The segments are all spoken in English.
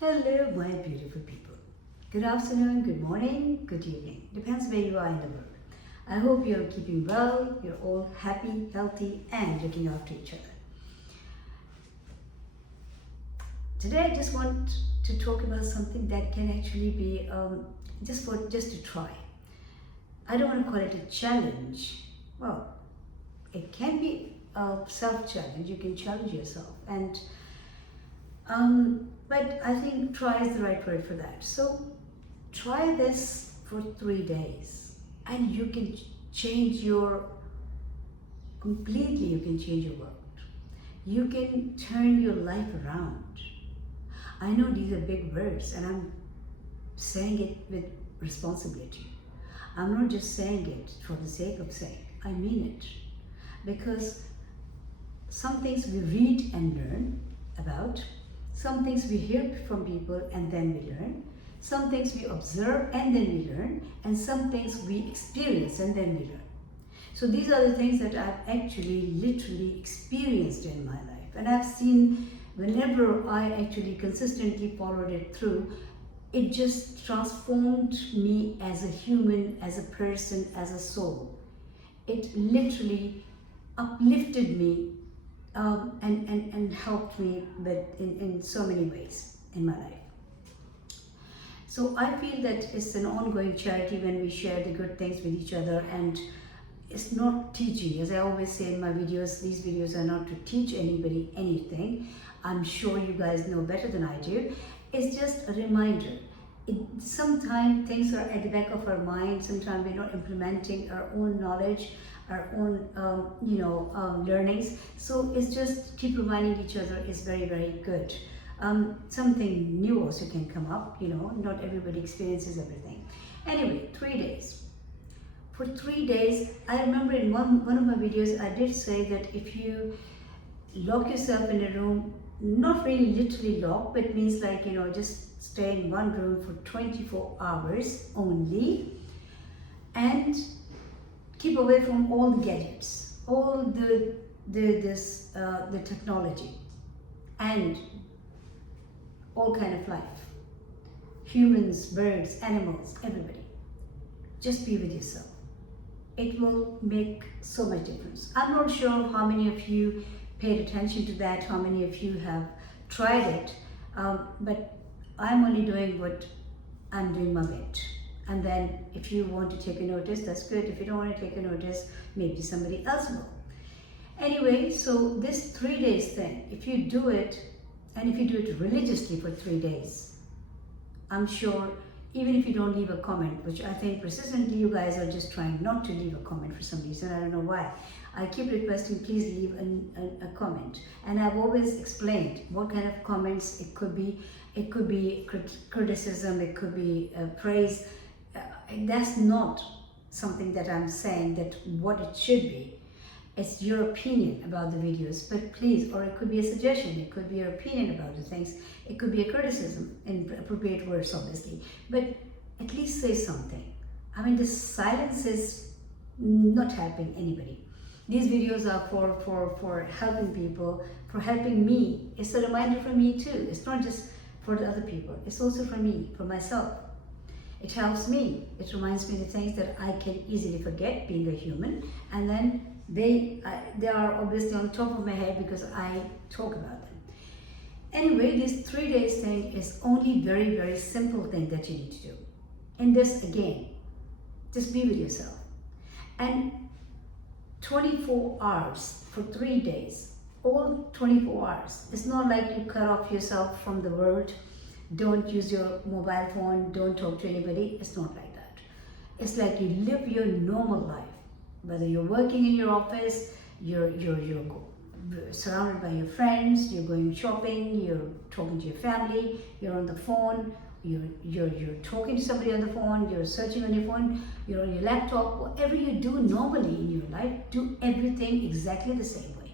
Hello, my beautiful people. Good afternoon, good morning, good evening. Depends where you are in the world. I hope you're keeping well, you're all happy, healthy, and looking after each other. Today, I just want to talk about something that can actually be just to try. I don't want to call it a challenge. Well, it can be a self-challenge. You can challenge yourself, but I think try is the right word for that. So try this for 3 days and you can change your world. You can turn your life around. I know these are big words and I'm saying it with responsibility. I'm not just saying it for the sake of saying. I mean it. Because some things we read and learn about, some things we hear from people and then we learn, some things we observe and then we learn, and some things we experience and then we learn. So these are the things that I've actually literally experienced in my life, and I've seen whenever I actually consistently followed it through, it just transformed me as a human, as a person, as a soul. It literally uplifted me and helped me in so many ways in my life. So I feel that it's an ongoing charity when we share the good things with each other, and it's not teaching. As I always say in my videos, these videos are not to teach anybody anything. I'm sure you guys know better than I do. It's just a reminder. Sometimes things are at the back of our mind. Sometimes we're not implementing our own knowledge, our own learnings. So it's just keep reminding each other is very, very good. Something new also can come up. Not everybody experiences everything. Anyway, 3 days. For 3 days, I remember in one of my videos I did say that if you lock yourself in a room, not really literally lock, but means like just stay in one room for 24 hours only, and keep away from all the gadgets, all the technology, and all kind of life, humans, birds, animals, everybody. Just be with yourself. It will make so much difference. I'm not sure how many of you paid attention to that, how many of you have tried it, but I'm only doing what I'm doing my bit. And then if you want to take a notice, that's good. If you don't want to take a notice, maybe somebody else will. Anyway, so this 3 days thing, if you do it, and if you do it religiously for 3 days, I'm sure even if you don't leave a comment, which I think persistently you guys are just trying not to leave a comment for some reason, I don't know why. I keep requesting, please leave a comment. And I've always explained what kind of comments it could be. It could be criticism, it could be praise. That's not something that I'm saying that what it should be. It's your opinion about the videos, but please, or it could be a suggestion, it could be your opinion about the things, it could be a criticism in appropriate words, obviously, but at least say something. I mean, the silence is not helping anybody. These videos are for helping people, for helping me. It's a reminder for me too. It's not just for the other people, it's also for me, for myself. It helps me. It reminds me of the things that I can easily forget being a human, and then they are obviously on the top of my head because I talk about them. Anyway, this 3 days thing is only very, very simple thing that you need to do. And this again, just be with yourself. And 24 hours for 3 days, all 24 hours. It's not like you cut off yourself from the world. Don't use your mobile phone, don't talk to anybody. It's not like that. It's like you live your normal life. Whether you're working in your office, you're surrounded by your friends, you're going shopping, you're talking to your family, you're on the phone, you're talking to somebody on the phone, you're searching on your phone, you're on your laptop, whatever you do normally in your life, do everything exactly the same way.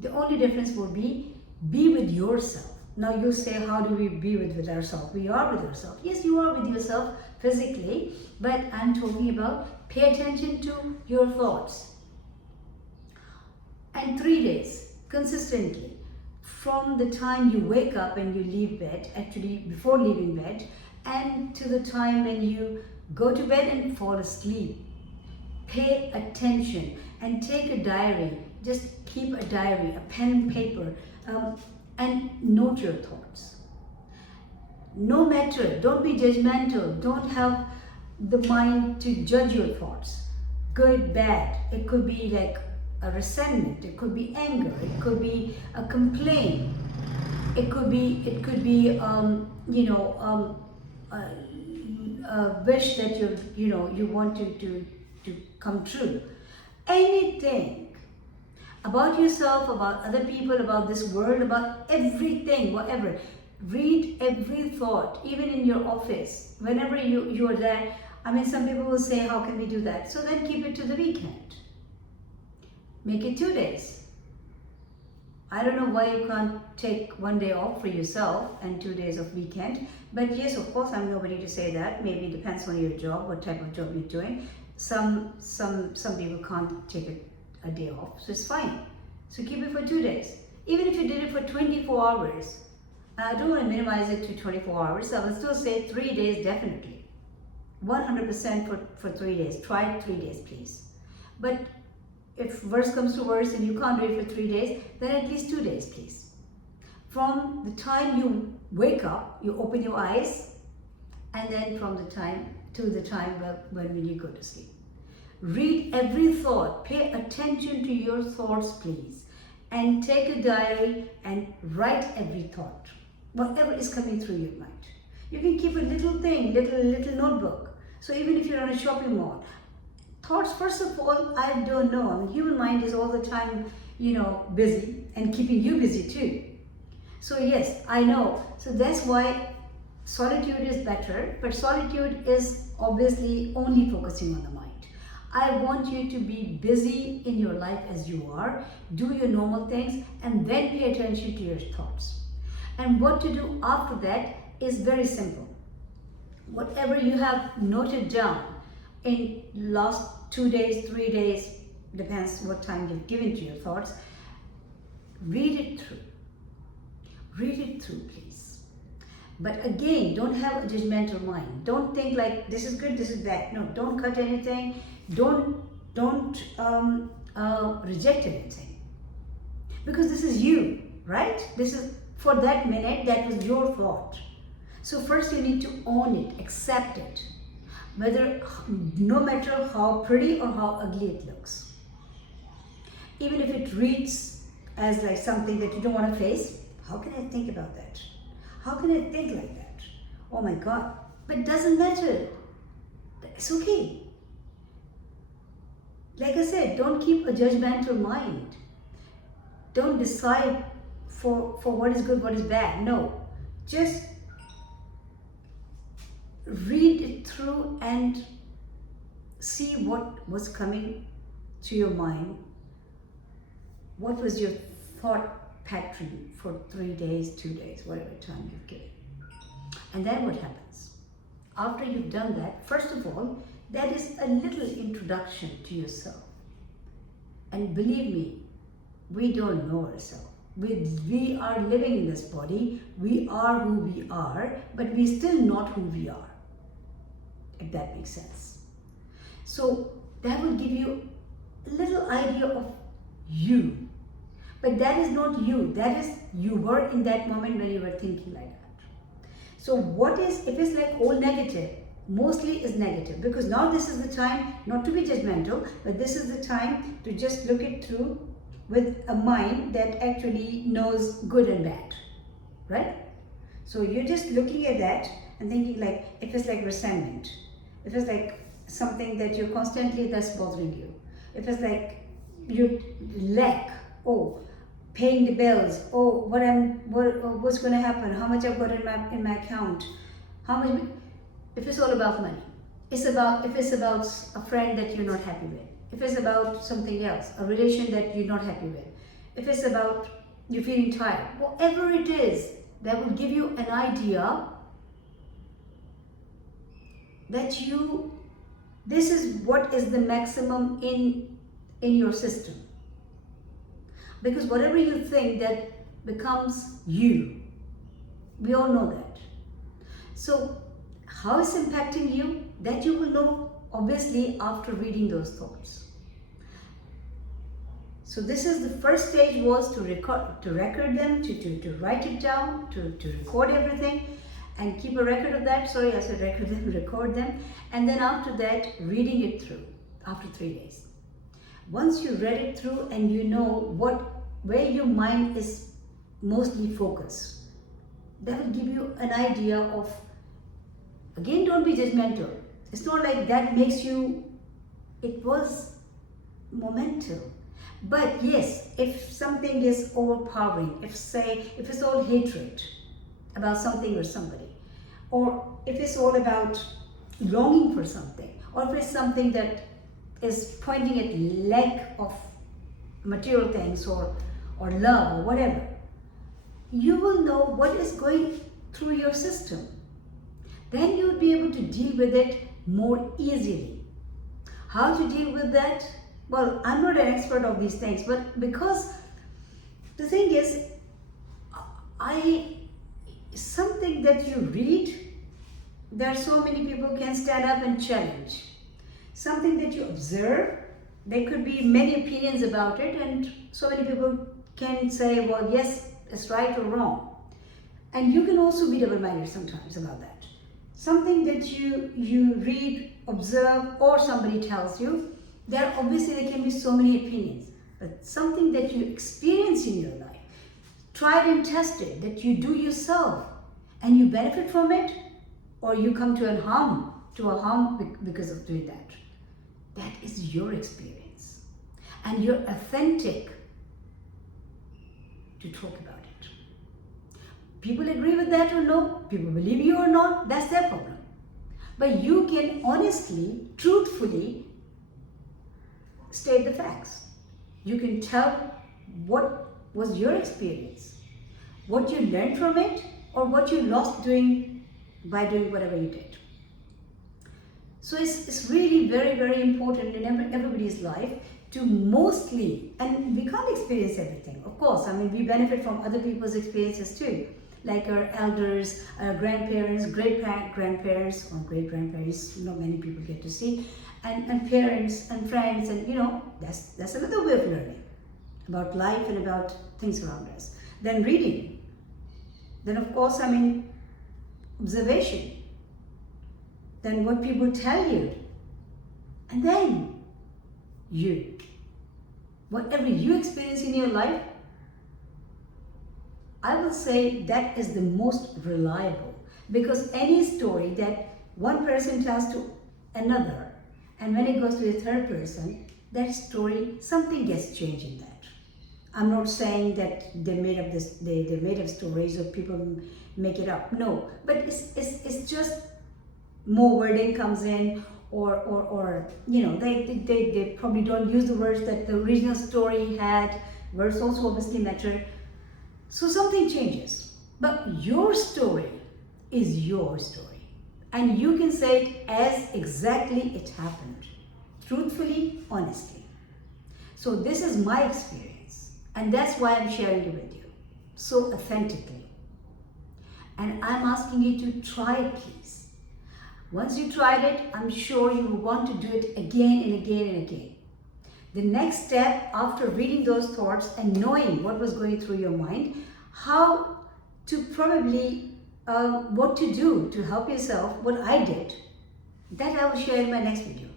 The only difference will be with yourself. Now you say, how do we be with ourselves? We are with ourselves. Yes, you are with yourself physically, but I'm talking about pay attention to your thoughts. And 3 days, consistently, from the time you wake up and you leave bed, actually before leaving bed, and to the time when you go to bed and fall asleep. Pay attention and take a diary. Just keep a diary, a pen and paper, and note your thoughts. No matter, don't be judgmental. Don't have the mind to judge your thoughts. Good, bad. It could be like a resentment. It could be anger. It could be a complaint. It could be a wish that you want to come true. Anything about yourself, about other people, about this world, about everything, whatever. Read every thought, even in your office, whenever you are there. I mean, some people will say, how can we do that? So then keep it to the weekend. Make it 2 days. I don't know why you can't take 1 day off for yourself and 2 days of weekend. But yes, of course, I'm nobody to say that. Maybe it depends on your job, what type of job you're doing. Some people can't take a day off, so it's fine. So keep it for 2 days. Even if you did it for 24 hours, I don't want to minimize it to 24 hours. So I will still say 3 days definitely. 100% for 3 days. Try 3 days, please. But if worse comes to worse and you can't do it for 3 days, then at least 2 days, please. From the time you wake up, you open your eyes, and then from the time to the time when you go to sleep. Read every thought. Pay attention to your thoughts, please. And take a diary and write every thought. Whatever is coming through your mind. You can keep a little thing, little notebook. So even if you're on a shopping mall, thoughts, first of all, I don't know. I mean, human mind is all the time, busy and keeping you busy too. So yes, I know. So that's why solitude is better, but solitude is obviously only focusing on the mind. I want you to be busy in your life as you are, do your normal things, and then pay attention to your thoughts. And what to do after that is very simple. Whatever you have noted down in last 2 days, 3 days, depends what time you've given to your thoughts, read it through. Read it through, please. But again, don't have a judgmental mind. Don't think like this is good, this is bad. No, don't cut anything. Don't reject anything. Because this is you, right? This is, for that minute, that was your thought. So first you need to own it, accept it. No matter how pretty or how ugly it looks. Even if it reads as like something that you don't want to face, how can I think about that? How can I think like that? Oh my God. But it doesn't matter. It's okay. Like I said, don't keep a judgmental mind. Don't decide for what is good, what is bad. No. Just read it through and see what was coming to your mind. What was your thought pattern for 3 days, 2 days, whatever time you've given. And then what happens? After you've done that, first of all, that is a little introduction to yourself. And believe me, we don't know ourselves. We are living in this body, we are who we are, but we're still not who we are, if that makes sense. So that will give you a little idea of you. But that is not you. That is, you were in that moment when you were thinking like that. So what is, if it's like all negative, mostly is negative. Because now this is the time, not to be judgmental, but this is the time to just look it through with a mind that actually knows good and bad. Right? So you're just looking at that and thinking like, if it's like resentment, if it's like something that you're constantly that's bothering you, if it's like you lack, oh, paying the bills, oh, what's going to happen, how much I've got in my account, how much, if it's all about money, if it's about a friend that you're not happy with, if it's about something else, a relation that you're not happy with, if it's about you feeling tired, whatever it is, that will give you an idea that this is what is the maximum in your system. Because whatever you think that becomes you. We all know that. So how it's impacting you, that you will know obviously after reading those thoughts. So this is the first stage, was to record them, to write it down, to record everything and keep a record of that. Sorry, I said record them, record them. And then after that, reading it through after 3 days. Once you read it through and you know where your mind is mostly focused, that will give you an idea of, again, don't be judgmental. It's not like that makes you, it was momentum. But yes, if something is overpowering, if it's all hatred about something or somebody, or if it's all about longing for something, or if it's something that is pointing at lack of material things or love or whatever, you will know what is going through your system. Then you will be able to deal with it more easily. How to deal with that? Well, I'm not an expert of these things, but because the thing is, something that you read, there are so many people can stand up and challenge. Something that you observe, there could be many opinions about it, and so many people can say, well, yes, it's right or wrong. And you can also be double-minded sometimes about that. Something that you read, observe, or somebody tells you, there can be so many opinions. But something that you experience in your life, tried and tested, that you do yourself, and you benefit from it, or you come to a harm because of doing that. That is your experience. And you're authentic to talk about it. People agree with that or no, people believe you or not, that's their problem. But you can honestly, truthfully state the facts. You can tell what was your experience, what you learned from it, or what you lost by doing whatever you did. So it's really very, very important in everybody's life to mostly, and we can't experience everything, of course. I mean, we benefit from other people's experiences too, like our elders, our grandparents, great-grandparents, or great-grandparents, not many people get to see, and parents and friends, and that's another way of learning about life and about things around us. Then reading. Then of course, observation. Then what people tell you. And then you. Whatever you experience in your life, I will say that is the most reliable. Because any story that one person tells to another, and when it goes to a third person, that story, something gets changed in that. I'm not saying that they made up stories or people make it up. No, but it's just more wording comes in, or they probably don't use the words that the original story had. Words also obviously matter. So something changes. But your story is your story. And you can say it as exactly it happened. Truthfully, honestly. So this is my experience. And that's why I'm sharing it with you. So authentically. And I'm asking you to try it, please. Once you tried it, I'm sure you will want to do it again and again and again. The next step, after reading those thoughts and knowing what was going through your mind, how to probably, what to do to help yourself, what I did, that I will share in my next video.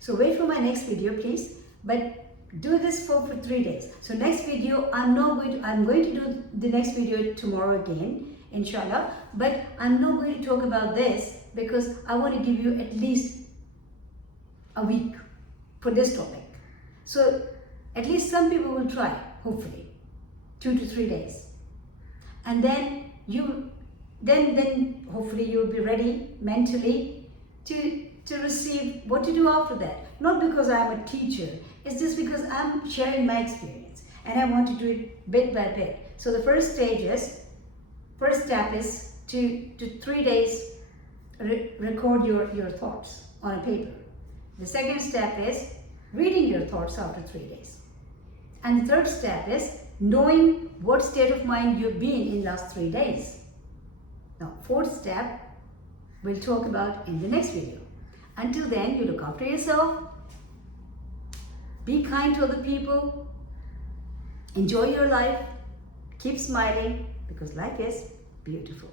So wait for my next video, please. But do this for 3 days. So next video, I'm going to do the next video tomorrow again, inshallah. But I'm not going to talk about this because I want to give you at least a week for this topic. So at least some people will try, hopefully, 2 to 3 days. And then then hopefully you'll be ready mentally to receive what to do after that. Not because I'm a teacher, it's just because I'm sharing my experience and I want to do it bit by bit. So the first step is to 3 days record your thoughts on a paper. The second step is reading your thoughts after 3 days. And the third step is knowing what state of mind you've been in last 3 days. Now, fourth step we'll talk about in the next video. Until then, you look after yourself, be kind to other people, enjoy your life, keep smiling because life is beautiful.